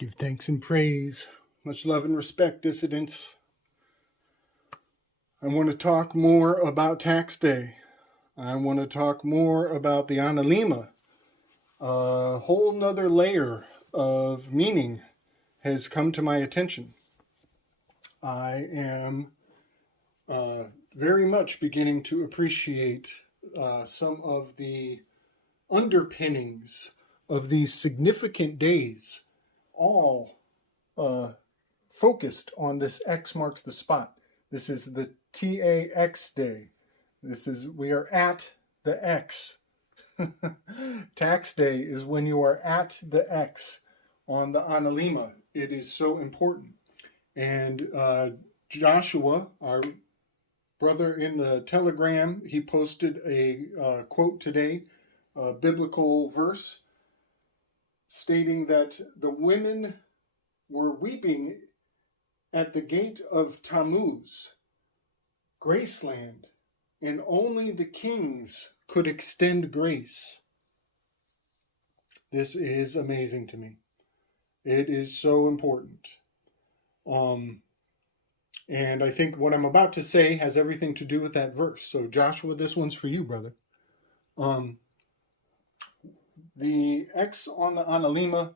Give thanks and praise. Much love and respect, dissidents. I want to talk more about tax day. I want to talk more about the Analima. A whole nother layer of meaning has come to my attention. I am very much beginning to appreciate some of the underpinnings of these significant days, all focused on this X marks the spot. This is the TAX day. We are at the X. Tax day is when you are at the X on the Analima. It is so important. And Joshua, our brother in the Telegram, he posted a quote today, a biblical verse, stating that the women were weeping at the gate of Tammuz, Graceland, and only the kings could extend grace. This is amazing to me. It is so important. And I think what I'm about to say has everything to do with that verse. So Joshua, this one's for you, brother. The X on the Analima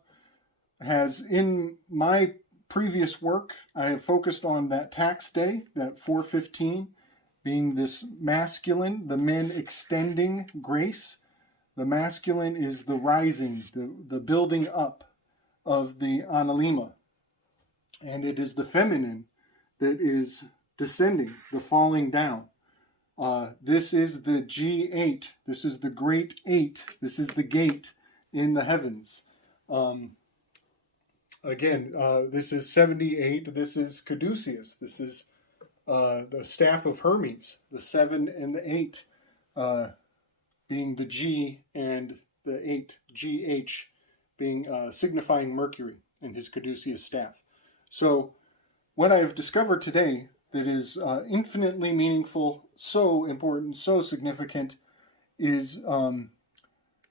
has, in my previous work, I have focused on that tax day, that 415, being this masculine, the men extending grace. The masculine is the rising, the building up of the Analima. And it is the feminine that is descending, the falling down. This is the G8. This is the great 8. This is the gate in the heavens. This is 78. This is Caduceus. This is the staff of Hermes, the 7 and the 8 being the G and the 8, GH, being signifying Mercury and his Caduceus staff. So what I have discovered today that is infinitely meaningful, so important, so significant, is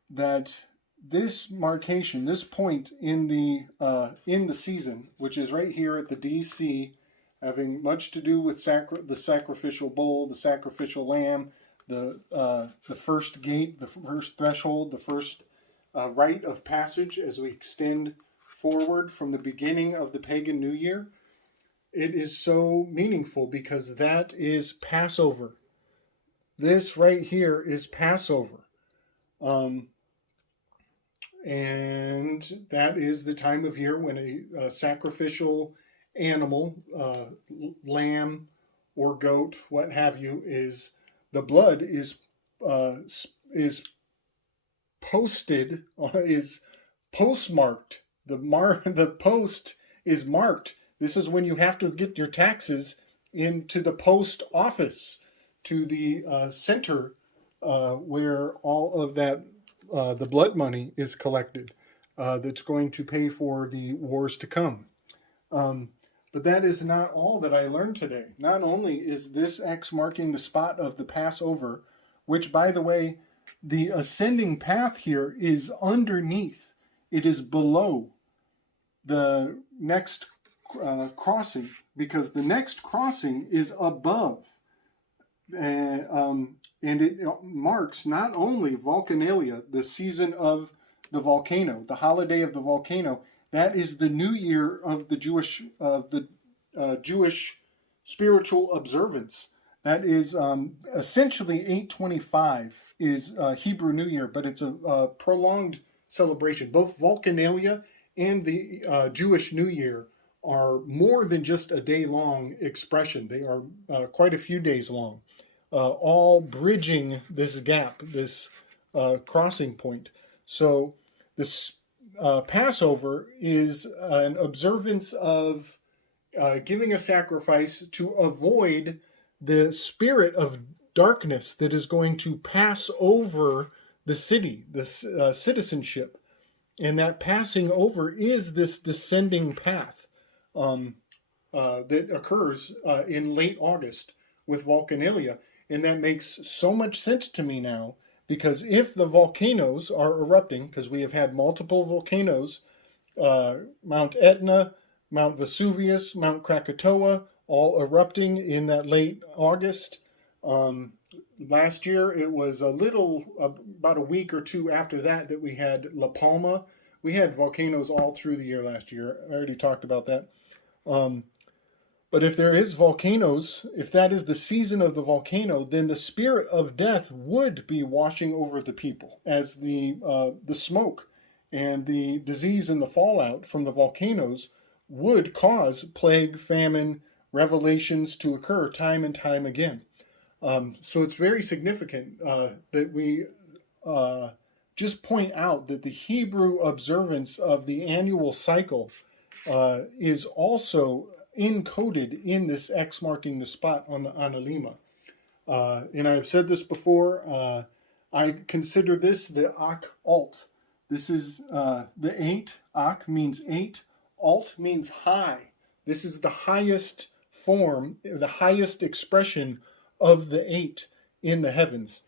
that this marcation, this point in the season, which is right here at the DC, having much to do with the sacrificial bull, the sacrificial lamb, the first gate, the first threshold, the first rite of passage as we extend forward from the beginning of the pagan New Year. It is so meaningful because that is Passover. This right here is Passover. And that is the time of year when a sacrificial animal, lamb or goat, what have you, the blood is posted, is postmarked. The post is marked. This is when you have to get your taxes into the post office, to the center where all of that the blood money is collected, that's going to pay for the wars to come. But that is not all that I learned today. Not only is this X marking the spot of the Passover, which, by the way, the ascending path here is underneath. It is below the next crossing, because the next crossing is above. And it marks not only Vulcanalia, the season of the volcano, the holiday of the volcano. That is the new year of the Jewish spiritual observance. That is essentially 825 is Hebrew New Year, but it's a prolonged celebration. Both Vulcanalia and the Jewish New Year are more than just a day-long expression. They are quite a few days long, all bridging this gap, this crossing point. So this Passover is an observance of giving a sacrifice to avoid the spirit of darkness that is going to pass over the city, this citizenship. And that passing over is this descending path that occurs in late August with Vulcanalia. And that makes so much sense to me now, because if the volcanoes are erupting, because we have had multiple volcanoes Mount Etna, Mount Vesuvius, Mount Krakatoa, all erupting in that late August. Um, Last year, it was about a week or two after that we had La Palma. We had volcanoes all through the year last year. I already talked about that. Um, but if there is volcanoes, if that is the season of the volcano, then the spirit of death would be washing over the people as the smoke and the disease and the fallout from the volcanoes would cause plague, famine, revelations to occur time and time again. So it's very significant that we just point out that the Hebrew observance of the annual cycle is also encoded in this X marking the spot on the Analima. And I've said this before, I consider this the Ak Alt. This is the 8. Ak means 8. Alt means high. This is the highest form, the highest expression of the 8 in the heavens.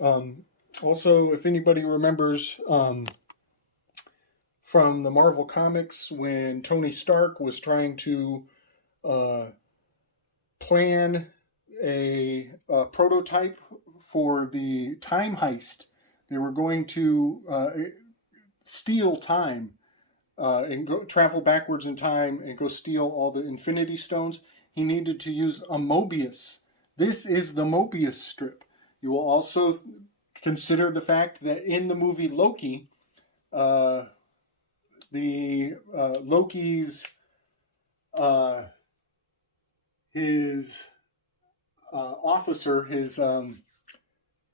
Also, if anybody remembers from the Marvel Comics, when Tony Stark was trying to plan a prototype for the time heist, they were going to steal time and go travel backwards in time and go steal all the Infinity Stones. He needed to use a Mobius. This is the Mobius strip. You will also consider the fact that in the movie Loki, Loki's his officer, his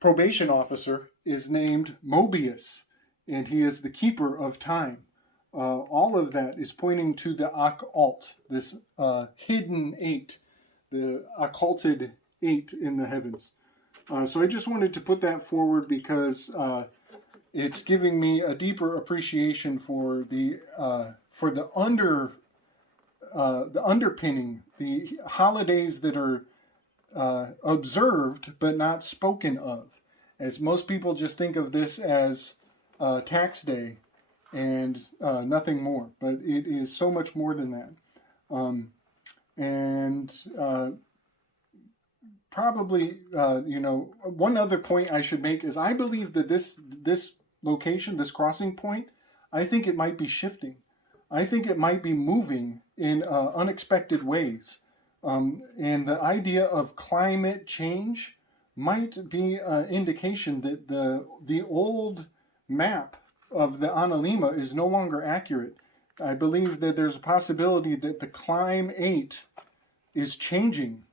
probation officer, is named Mobius, and he is the keeper of time. All of that is pointing to the occult, this hidden 8, the occulted 8 in the heavens. So I just wanted to put that forward because it's giving me a deeper appreciation for the underpinning, the holidays that are observed but not spoken of. As most people just think of this as tax day and nothing more, but it is so much more than that. Probably, one other point I should make is I believe that this location, this crossing point, I think it might be shifting. I think it might be moving in unexpected ways. And the idea of climate change might be an indication that the old map of the Analima is no longer accurate. I believe that there's a possibility that the climb 8 is changing.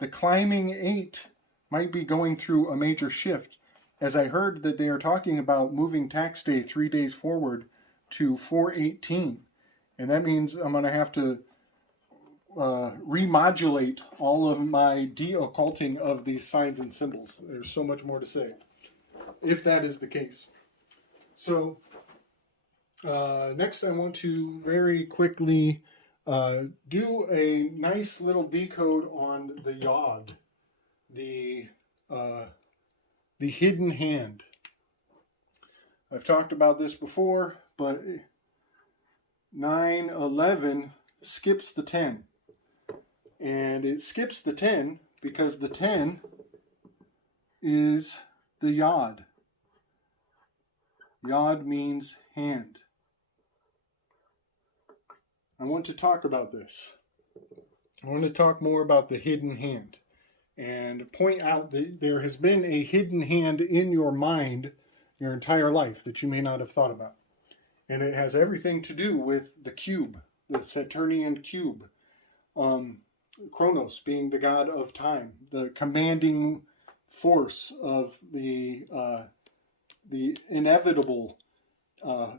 The climbing 8 might be going through a major shift, as I heard that they are talking about moving tax day 3 days forward to 4/18. And that means I'm going to have to remodulate all of my de-occulting of these signs and symbols. There's so much more to say, if that is the case. So next I want to very quickly do a nice little decode on the Yod, the hidden hand. I've talked about this before, but 9/11 skips the 10. And it skips the 10 because the 10 is the Yod. Yod means hand. I want to talk about this. I want to talk more about the hidden hand and point out that there has been a hidden hand in your mind your entire life that you may not have thought about. And it has everything to do with the cube, the Saturnian cube. Chronos being the god of time, the commanding force of the inevitable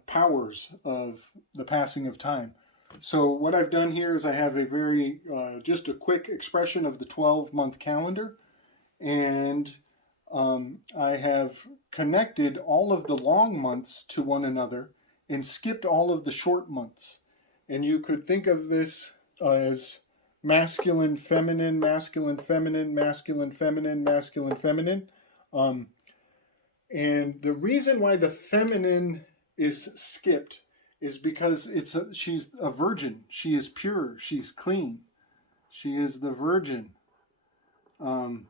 powers of the passing of time. So what I've done here is I have a very, just a quick expression of the 12-month calendar, and I have connected all of the long months to one another and skipped all of the short months. And you could think of this as masculine, feminine, masculine, feminine, masculine, feminine, masculine, feminine. And the reason why the feminine is skipped is because she's a virgin. She is pure. She's clean. She is the virgin.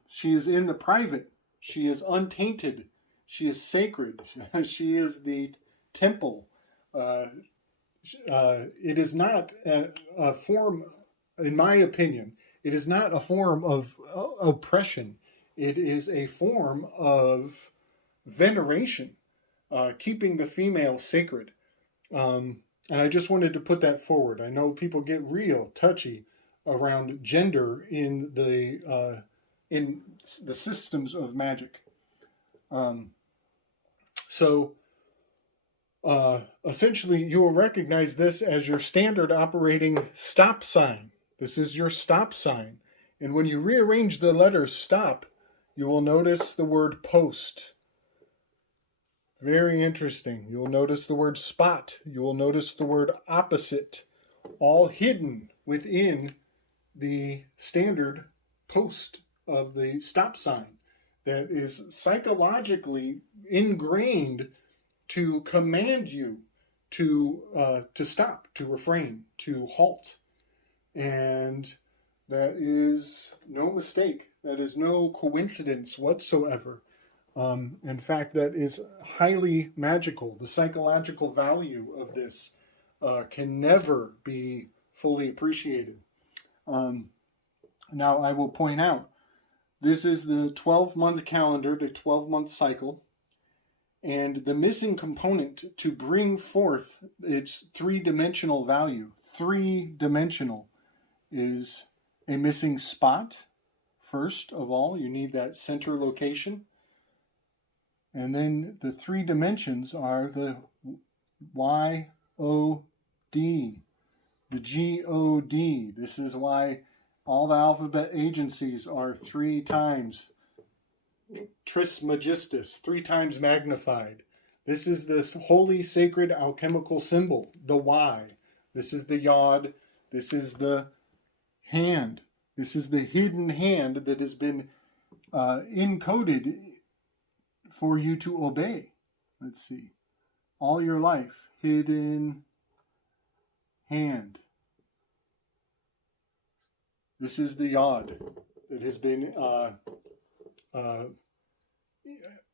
She is in the private. She is untainted. She is sacred. She is the temple. It is not a form, in my opinion, it is not a form of oppression. It is a form of veneration, keeping the female sacred. And I just wanted to put that forward. I know people get real touchy around gender in the systems of magic. Essentially, you will recognize this as your standard operating stop sign. This is your stop sign. And when you rearrange the letters stop, you will notice the word post. Very interesting. You will notice the word spot. You will notice the word opposite, all hidden within the standard post of the stop sign that is psychologically ingrained to command you to stop, to refrain, to halt. And that is no mistake. That is no coincidence whatsoever. In fact, that is highly magical. The psychological value of this can never be fully appreciated. Now, I will point out, this is the 12-month calendar, the 12-month cycle, and the missing component to bring forth its three-dimensional value, three-dimensional, is a missing spot. First of all, you need that center location. And then the three dimensions are the Y-O-D, the G-O-D. This is why all the alphabet agencies are 3 times Trismegistus, 3 times magnified. This is this holy, sacred, alchemical symbol, the Y. This is the Yod. This is the hand. This is the hidden hand that has been encoded for you to obey. Let's see. All your life, hidden hand. This is the Yod that has been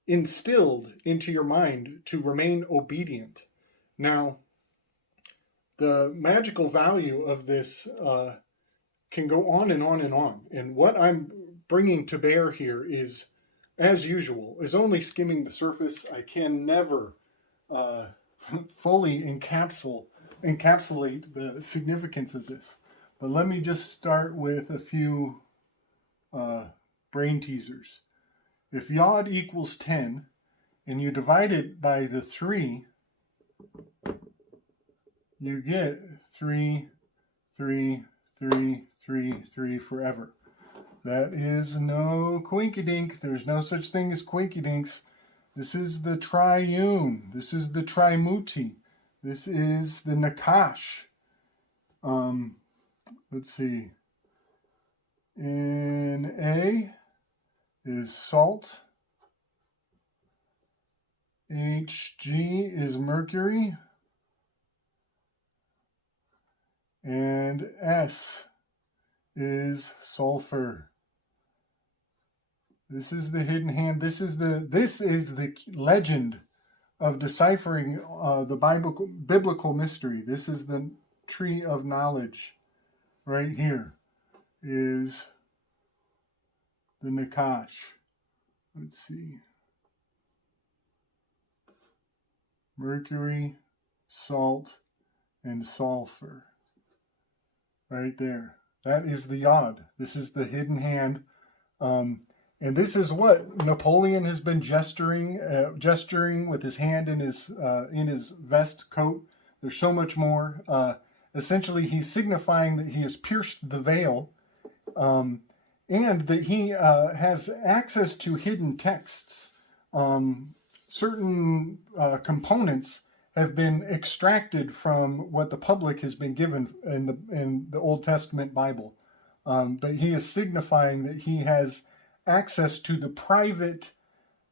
instilled into your mind to remain obedient. Now, the magical value of this can go on and on and on. And what I'm bringing to bear here is, as usual, is only skimming the surface. I can never fully encapsulate the significance of this. But let me just start with a few brain teasers. If Yod equals 10, and you divide it by the 3, you get 3, 3, 3, 3, 3 forever. That is no coinkydink. There's no such thing as coinkydinks. This is the triune. This is the trimuti. This is the nakash. Let's see. In A is salt. Hg is mercury. And S is sulfur. This is the hidden hand. This is the legend of deciphering the biblical mystery. This is the tree of knowledge. Right here is the nakash. Let's see. Mercury, salt, and sulfur. Right there. That is the Yod. This is the hidden hand. And this is what Napoleon has been gesturing with his hand in his vest coat. There's so much more. Essentially, he's signifying that he has pierced the veil, and that he has access to hidden texts. Certain components have been extracted from what the public has been given in the Old Testament Bible. But he is signifying that he has access to the private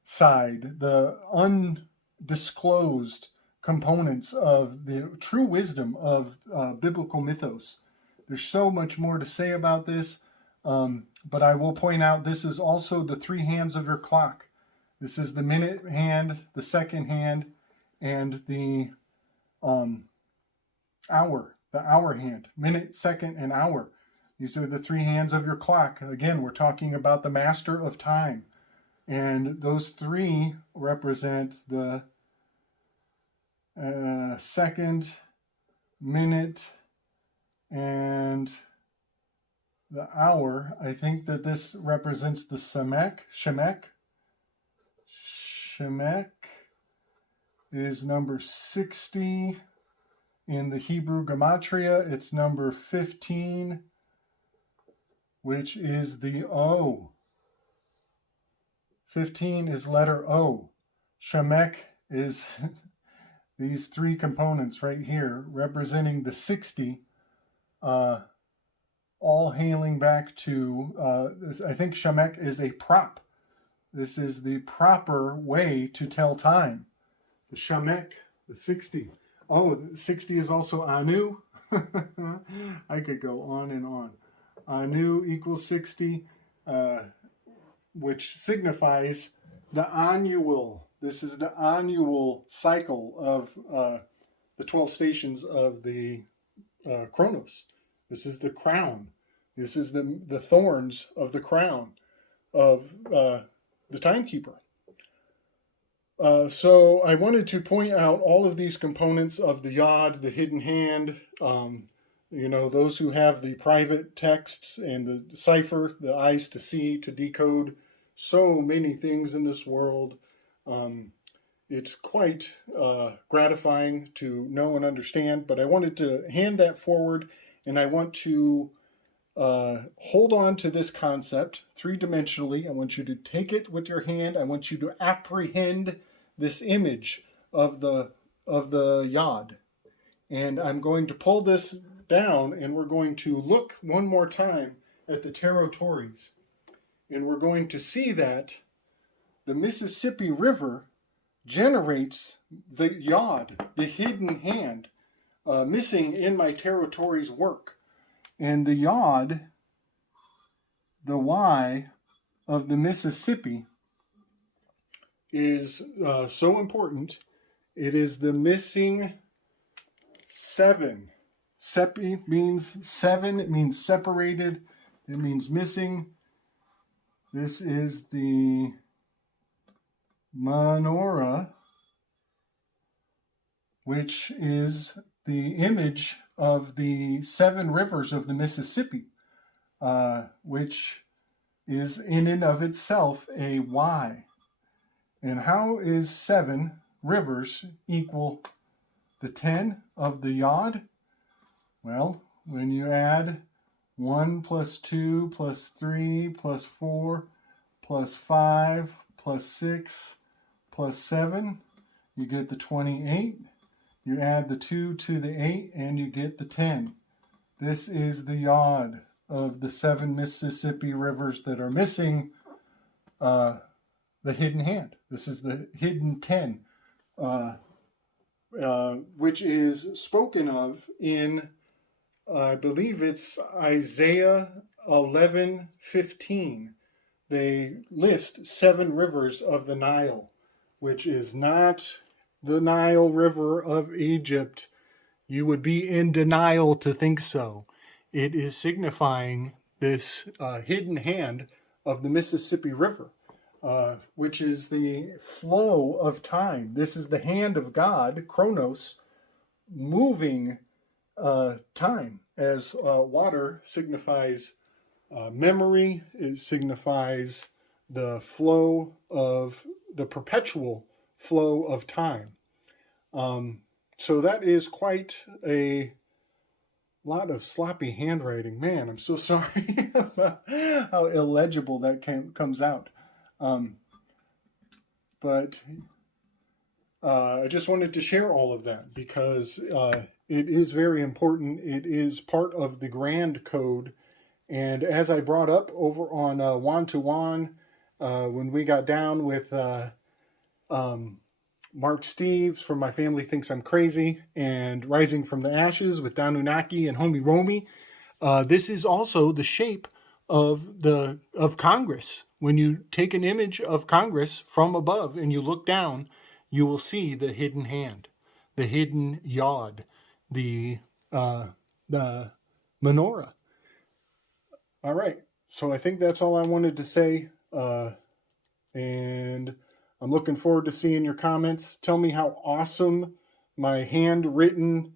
side, the undisclosed, components of the true wisdom of biblical mythos. There's so much more to say about this, but I will point out this is also the three hands of your clock. This is the minute hand, the second hand, and the hour hand. Minute, second, and hour. These are the three hands of your clock. Again, we're talking about the master of time. And those three represent the second, minute, and the hour. I think that this represents the Shemek. Shemek is number 60 in the Hebrew Gematria. It's number 15, which is the O. 15 is letter O. Shemek is these three components right here, representing the 60, all hailing back to, I think Shemek is a prop. This is the proper way to tell time. The Shemek, the 60. Oh, 60 is also Anu. I could go on and on. Anu equals 60, which signifies the annual. This is the annual cycle of the 12 stations of the Chronos. This is the crown. This is the thorns of the crown of the timekeeper. So I wanted to point out all of these components of the yod, the hidden hand, those who have the private texts and the cipher, the eyes to see, to decode so many things in this world. It's quite gratifying to know and understand, but I wanted to hand that forward, and I want to hold on to this concept three-dimensionally. I want you to take it with your hand. I want you to apprehend this image of the yod. And I'm going to pull this down, and we're going to look one more time at the territories. And we're going to see that the Mississippi River generates the yod, the hidden hand, missing in my territories work. And the yod, the Y of the Mississippi, is so important. It is the missing 7. Sepi means 7. It means separated. It means missing. This is the menorah, which is the image of the 7 rivers of the Mississippi, which is in and of itself a Y. And how is 7 rivers equal the 10 of the yod? Well, when you add 1 plus 2 plus 3 plus 4 plus 5 plus 6 plus 7, you get the 28. You add the 2 to the 8 and you get the 10. This is the yod of the 7 Mississippi rivers that are missing the hidden hand. This is the hidden 10, which is spoken of in, I believe it's Isaiah 11:15. They list 7 rivers of the Nile, which is not the Nile River of Egypt. You would be in denial to think so. It is signifying this hidden hand of the Mississippi River, which is the flow of time. This is the hand of God, Chronos, moving time, as water signifies memory. It signifies the flow of the perpetual flow of time. So that is quite a lot of sloppy handwriting. Man, I'm so sorry about how illegible that comes out. But I just wanted to share all of that because it is very important. It is part of the grand code. And as I brought up over on Juan to Juan, when we got down with Mark Steves from My Family Thinks I'm Crazy, and Rising from the Ashes with Danunaki and homie Romie. This is also the shape of Congress. When you take an image of Congress from above and you look down, you will see the hidden hand, the hidden yod, the menorah. All right, so I think that's all I wanted to say, and I'm looking forward to seeing your comments. Tell me how awesome my handwritten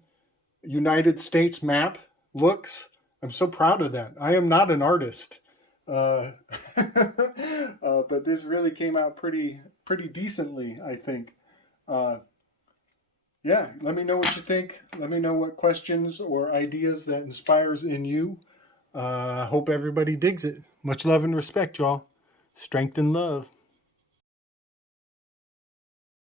United States map looks. I'm so proud of that. I am not an artist, but this really came out pretty decently, I think. Yeah, let me know what you think. Let me know what questions or ideas that inspires in you. Hope everybody digs it. Much love and respect, y'all. Strength and love.